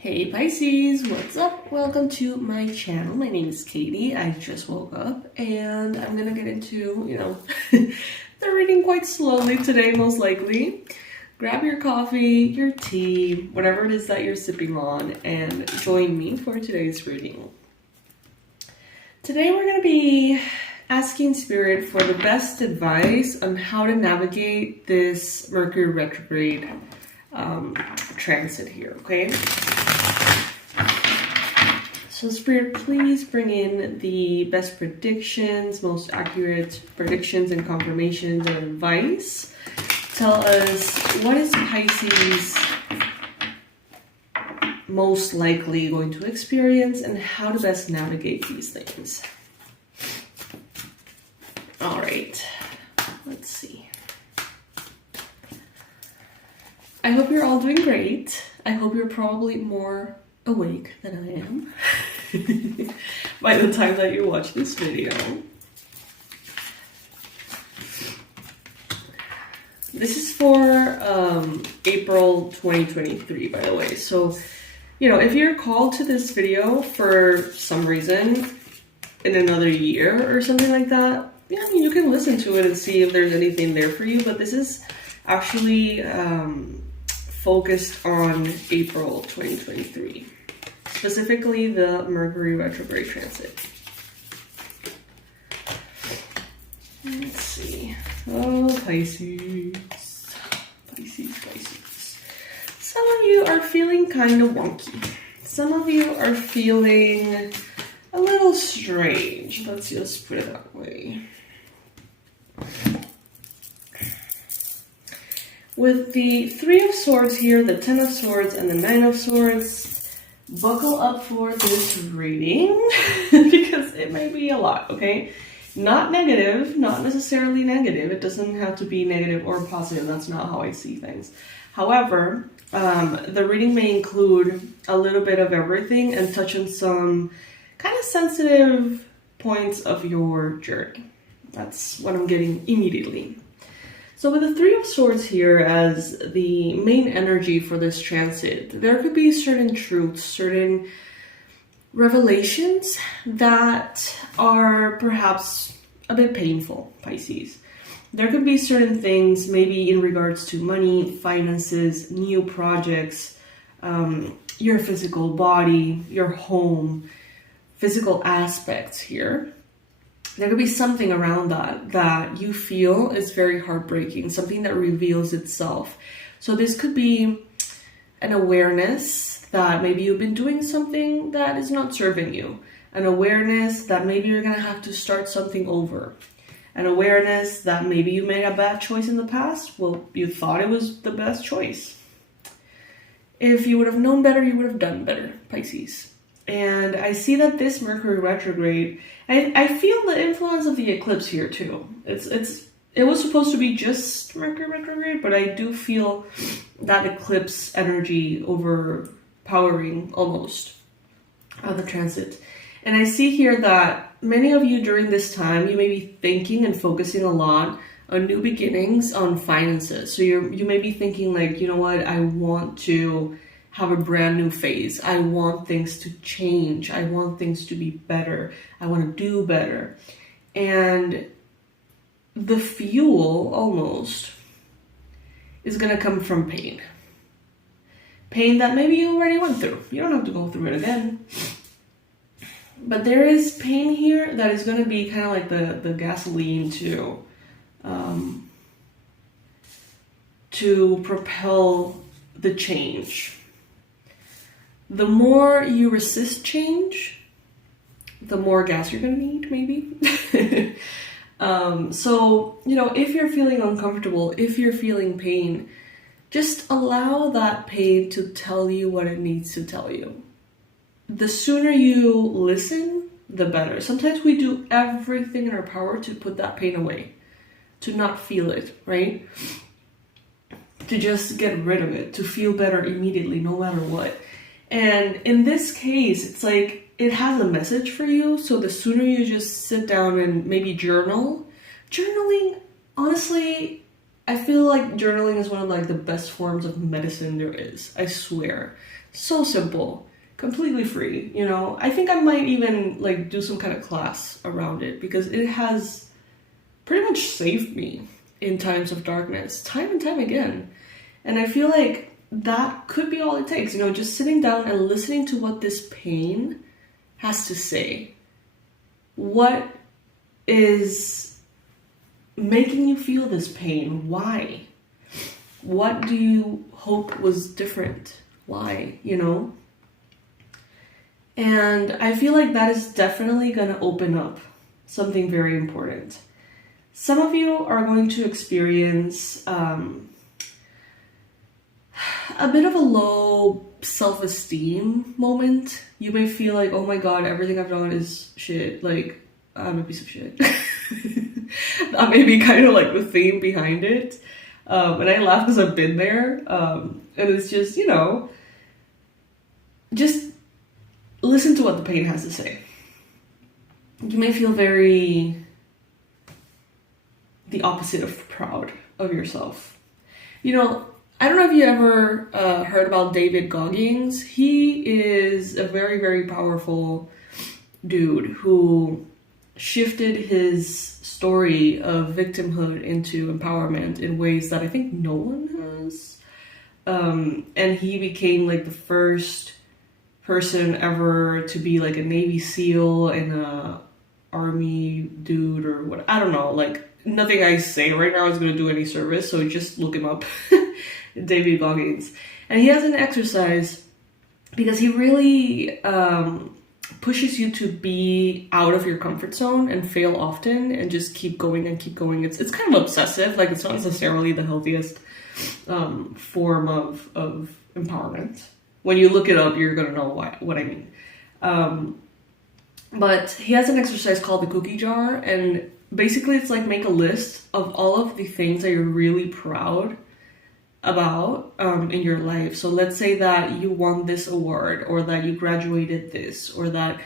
Hey Pisces, what's up? Welcome to my channel. My name is Katie. I just woke up and I'm gonna get into, the reading quite slowly today, most likely. Grab your coffee, your tea, whatever it is that you're sipping on, and join me for today's reading. Today we're gonna be asking Spirit for the best advice on how to navigate this Mercury retrograde transit here, okay? So Spirit, please bring in the best predictions, most accurate predictions and confirmations and advice. Tell us, what is Pisces most likely going to experience and how to best navigate these things. All right, let's see. I hope you're all doing great. I hope you're probably more awake than I am by the time that you watch this video. This is for April 2023, by the way. So, if you're called to this video for some reason in another year or something like that, you can listen to it and see if there's anything there for you. But this is actually focused on April 2023. Specifically, the Mercury retrograde transit. Let's see. Oh, Pisces. Pisces. Some of you are feeling kind of wonky. Some of you are feeling a little strange. Let's just put it that way. With the Three of Swords here, the Ten of Swords, and the Nine of Swords, buckle up for this reading because it may be a lot, okay? Not negative, not necessarily negative. It doesn't have to be negative or positive. That's not how I see things. However, the reading may include a little bit of everything and touch on some kind of sensitive points of your journey. That's what I'm getting immediately. So with the Three of Swords here as the main energy for this transit, there could be certain truths, certain revelations that are perhaps a bit painful, Pisces. There could be certain things, maybe in regards to money, finances, new projects, your physical body, your home, physical aspects here. There could be something around that you feel is very heartbreaking, something that reveals itself. So this could be an awareness that maybe you've been doing something that is not serving you. An awareness that maybe you're going to have to start something over. An awareness that maybe you made a bad choice in the past. Well, you thought it was the best choice. If you would have known better, you would have done better, Pisces. And I see that this Mercury retrograde, I feel the influence of the eclipse here too. It was supposed to be just Mercury retrograde, but I do feel that eclipse energy overpowering almost the transit. And I see here that many of you during this time, you may be thinking and focusing a lot on new beginnings, on finances. So you may be thinking like, you know what, I want to have a brand new phase. I want things to change. I want things to be better. I want to do better. And the fuel almost is going to come from pain. Pain that maybe you already went through. You don't have to go through it again. But there is pain here that is going to be kind of like the gasoline to propel the change. The more you resist change, the more gas you're going to need, maybe. So, if you're feeling uncomfortable, if you're feeling pain, just allow that pain to tell you what it needs to tell you. The sooner you listen, the better. Sometimes we do everything in our power to put that pain away, to not feel it, right? To just get rid of it, to feel better immediately, no matter what. And in this case, it's like it has a message for you. So the sooner you just sit down and maybe journaling, honestly, I feel like journaling is one of the best forms of medicine there is. I swear. So simple, completely free, you know. I think I might even like do some kind of class around it because it has pretty much saved me in times of darkness, time and time again. And I feel like that could be all it takes, you know, just sitting down and listening to what this pain has to say. What is making you feel this pain? Why? What do you hope was different? Why, you know? And I feel like that is definitely going to open up something very important. Some of you are going to experience a bit of a low self-esteem moment. You may feel like, oh my god, everything I've done is shit. Like, I'm a piece of shit. That may be kind of like the theme behind it. And I laugh because I've been there. And it's just, you know, just listen to what the pain has to say. You may feel very the opposite of proud of yourself. You know, I don't know if you ever heard about David Goggins. He is a very, very powerful dude who shifted his story of victimhood into empowerment in ways that I think no one has. And he became like the first person ever to be like a Navy SEAL and a army dude or what, I don't know, like nothing I say right now is going to do any service, so just look him up. David Goggins. And he has an exercise because he really pushes you to be out of your comfort zone and fail often and just keep going and keep going. It's kind of obsessive, like it's not necessarily the healthiest form of empowerment. When you look it up, you're going to know what I mean. But he has an exercise called the cookie jar, and basically it's like make a list of all of the things that you're really proud about in your life. So let's say that you won this award, or that you graduated this, or that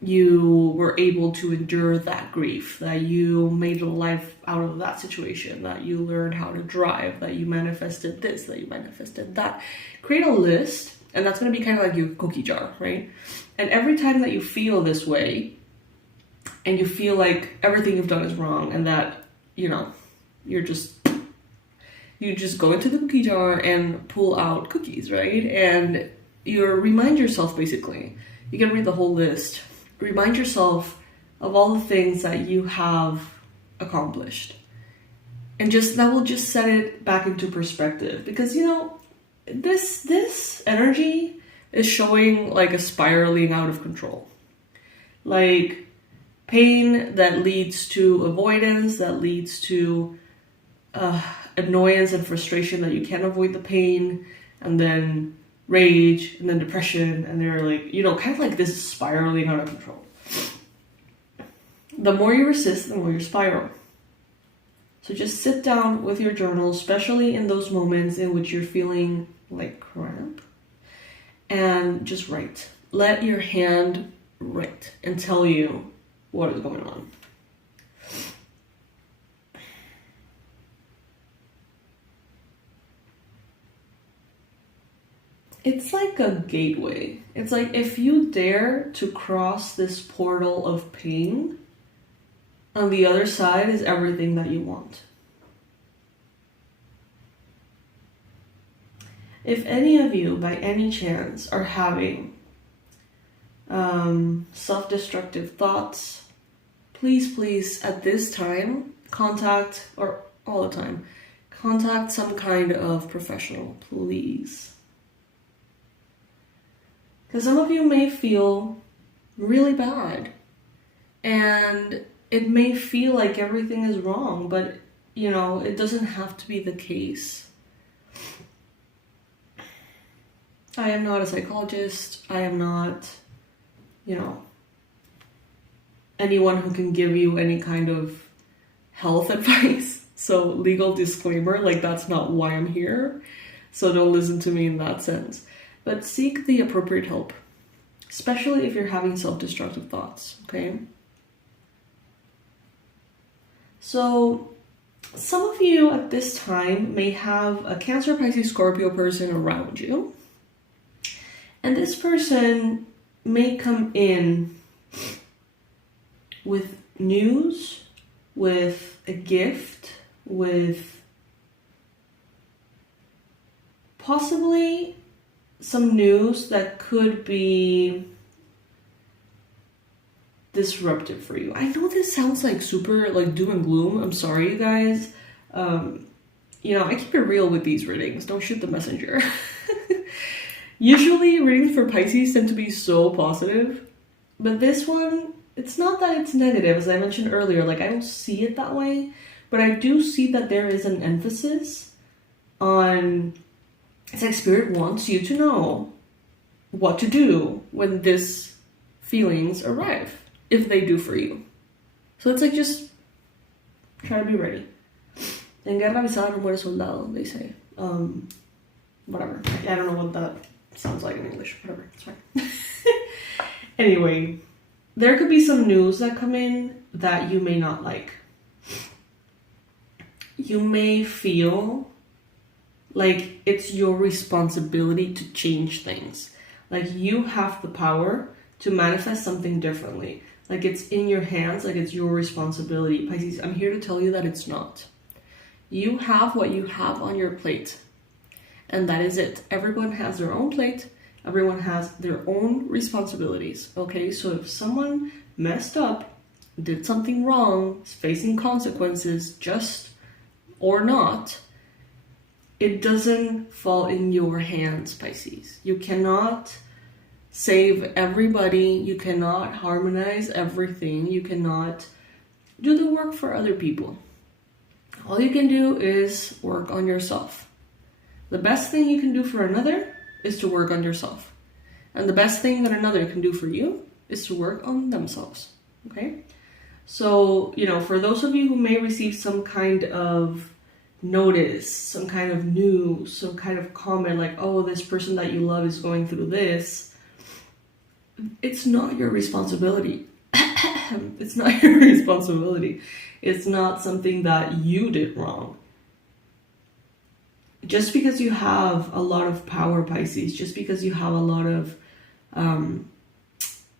you were able to endure that grief, that you made a life out of that situation, that you learned how to drive, that you manifested this, that you manifested that. Create a list, and that's going to be kind of like your cookie jar, right? And every time that you feel this way, and you feel like everything you've done is wrong, and that, you know, you just go into the cookie jar and pull out cookies, right? And you remind yourself, basically, you can read the whole list. Remind yourself of all the things that you have accomplished. And that will just set it back into perspective. Because, you know, this energy is showing like a spiraling out of control. Like pain that leads to avoidance, that leads to annoyance and frustration that you can't avoid the pain, and then rage, and then depression, and they're like, you know, kind of like this spiraling out of control. The more you resist, the more you spiral. So just sit down with your journal, especially in those moments in which you're feeling like crap, and just write. Let your hand write and tell you what is going on. It's like a gateway. It's like if you dare to cross this portal of pain, on the other side is everything that you want. If any of you, by any chance, are having self-destructive thoughts, please, at this time, contact some kind of professional, please. Because some of you may feel really bad, and it may feel like everything is wrong, but, you know, it doesn't have to be the case. I am not a psychologist. I am not, you know, anyone who can give you any kind of health advice. So legal disclaimer, like that's not why I'm here. So don't listen to me in that sense. But seek the appropriate help, especially if you're having self-destructive thoughts, okay? So some of you at this time may have a Cancer, Pisces, Scorpio person around you. And this person may come in with news, with a gift, with possibly some news that could be disruptive for you. I know this sounds like super like doom and gloom. I'm sorry, you guys. I keep it real with these readings. Don't shoot the messenger. Usually readings for Pisces tend to be so positive, but this one, it's not that it's negative. As I mentioned earlier, like I don't see it that way, but I do see that there is an emphasis on, it's like Spirit wants you to know what to do when these feelings arrive, if they do for you. So it's like, just try to be ready. En guerra avisada no muere soldado, they say. Whatever. I don't know what that sounds like in English. Whatever, it's fine. Anyway, there could be some news that come in that you may not like. You may feel like it's your responsibility to change things. Like you have the power to manifest something differently. Like it's in your hands, like it's your responsibility. Pisces, I'm here to tell you that it's not. You have what you have on your plate. And that is it. Everyone has their own plate. Everyone has their own responsibilities. Okay, so if someone messed up, did something wrong, is facing consequences, just or not, it doesn't fall in your hands, Pisces. You cannot save everybody. You cannot harmonize everything. You cannot do the work for other people. All you can do is work on yourself. The best thing you can do for another is to work on yourself. And the best thing that another can do for you is to work on themselves. Okay? So, for those of you who may receive some kind of notice, some kind of news, some kind of comment like, oh, this person that you love is going through this, it's not your responsibility. It's not your responsibility. It's not something that you did wrong. Just because you have a lot of power, Pisces, just because you have a lot of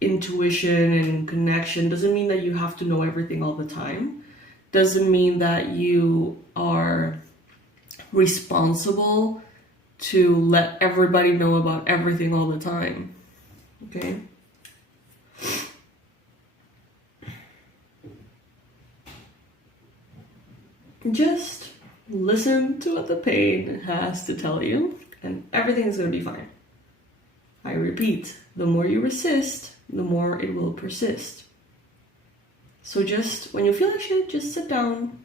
intuition and connection, doesn't mean that you have to know everything all the time. Doesn't mean that you are responsible to let everybody know about everything all the time. Okay? Just listen to what the pain has to tell you, and everything is going to be fine. I repeat, the more you resist, the more it will persist. So just, when you feel like shit, just sit down,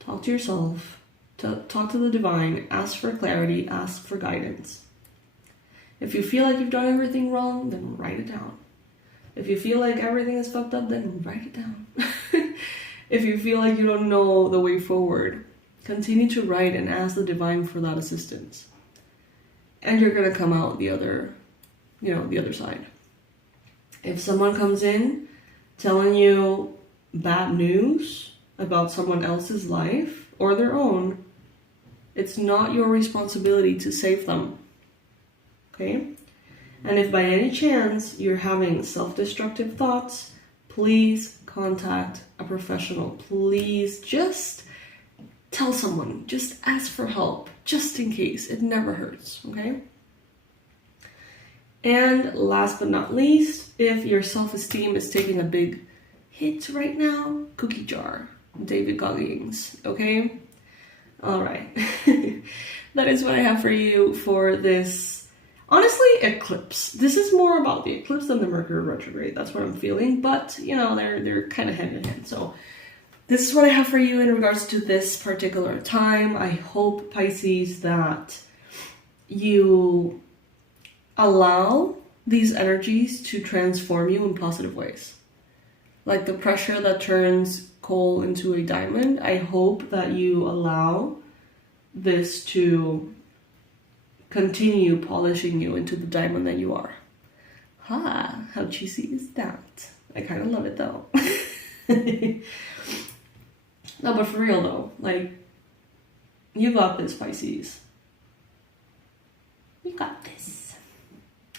talk to yourself, talk to the divine, ask for clarity, ask for guidance. If you feel like you've done everything wrong, then write it down. If you feel like everything is fucked up, then write it down. If you feel like you don't know the way forward, continue to write and ask the divine for that assistance. And you're going to come out the other side. If someone comes in telling you bad news about someone else's life or their own, it's not your responsibility to save them. Okay? And if by any chance you're having self-destructive thoughts, please contact a professional. Please just tell someone. Just ask for help, just in case. It never hurts, okay? And last but not least, if your self-esteem is taking a big hit right now, cookie jar, David Goggins, okay? All right. That is what I have for you for this, honestly, eclipse. This is more about the eclipse than the Mercury retrograde. That's what I'm feeling, but, they're kind of hand in hand. So this is what I have for you in regards to this particular time. I hope, Pisces, that you allow these energies to transform you in positive ways. Like the pressure that turns coal into a diamond, I hope that you allow this to continue polishing you into the diamond that you are. Ha, how cheesy is that? I kind of love it though. No, but for real though, like, you got this, Pisces. You got this.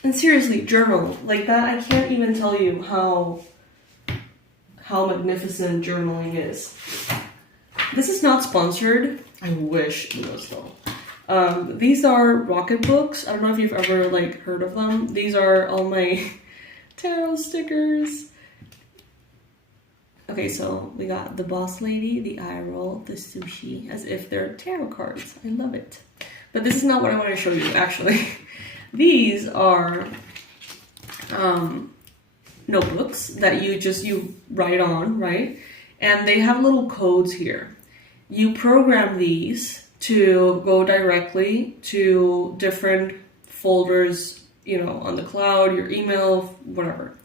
And seriously, journal like that. I can't even tell you how magnificent journaling is. This is not sponsored. I wish it was though. These are Rocket books. I don't know if you've ever like heard of them. These are all my tarot stickers. Okay, so we got the boss lady, the eye roll, the sushi, as if they're tarot cards. I love it. But this is not what I want to show you, actually. These are notebooks that you write on, right? And they have little codes here. You program these to go directly to different folders, you know, on the cloud, your email, whatever.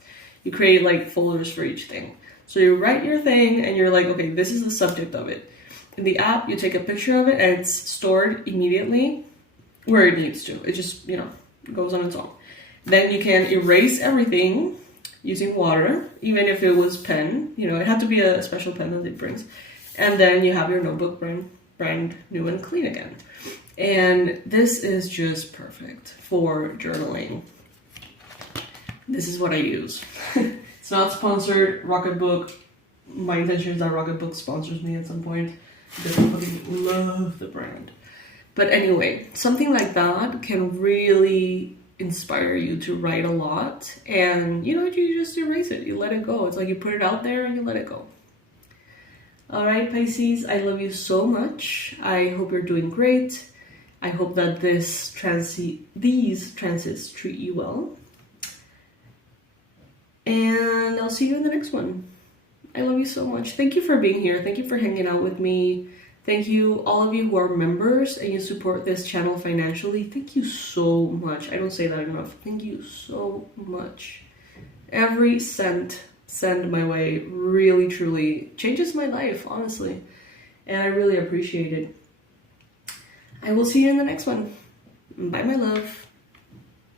You create like folders for each thing. So you write your thing and you're like, okay, this is the subject of it. In the app, you take a picture of it and it's stored immediately where it needs to. It just, you know, goes on its own. Then you can erase everything using water, even if it was pen. You know, it had to be a special pen that it brings. And then you have your notebook brand new and clean again. And this is just perfect for journaling. This is what I use. It's not sponsored. Rocketbook. My intention is that Rocketbook sponsors me at some point because I fucking love the brand. But anyway, something like that can really inspire you to write a lot. And you know, you just erase it. You let it go. It's like you put it out there and you let it go. All right, Pisces, I love you so much. I hope you're doing great. I hope that these transits treat you well. And I'll see you in the next one. I love you so much. Thank you for being here. Thank you for hanging out with me. Thank you, all of you who are members and you support this channel financially. Thank you so much. I don't say that enough. Thank you so much. Every cent sent my way really, truly changes my life, honestly. And I really appreciate it. I will see you in the next one. Bye, my love.